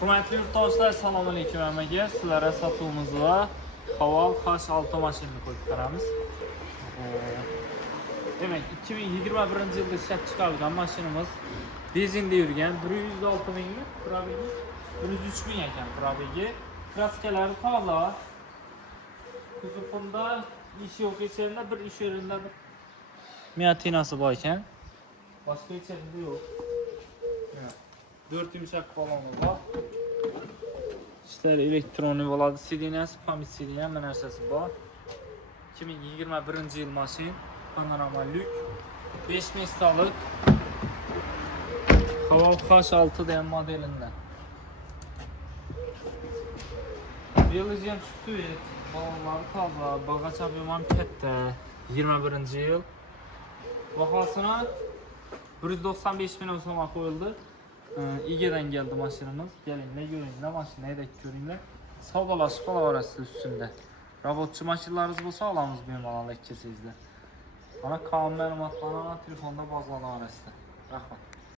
Hürmetli yurttaşlar, salam aleyküm əməgə. Sizlərə satımızda Haval X6 maşinini koyup verəmiz. Demek 2021 yılda işlep çıkarılan maşinimiz benzinde yürüyen 106 bin mi? Probegi 103 bin yakın probegi. Kraskeleri taza. Kuzufunda iş yok, içerisinde bir iş yerinde bir miyatinası varken başka içerisinde yok. 4 yumuşak balonu var. İşte elektronik oladı. CD'nesi, pamit CD'nen ben ərsəsi var. 2021 yıl maşin. Panorama lük. 5 mestalıq. Haval X6 diyen modelinde. Belizyen üstü et. Balonları taza. Bağaç abimam kətdə. 21 yıl. Vakasına 195 bin soma koyuldu. İG'den geldi maşinimiz. Gelin ne görün ne maşin ne de görünler. Savdalaşıp arası üstünde. Robotçu maşinlarınız bu sağlamız benim alan lekkesizler. Ana kanun məlumatlarına telefonda bazlanan arasında. Baxın.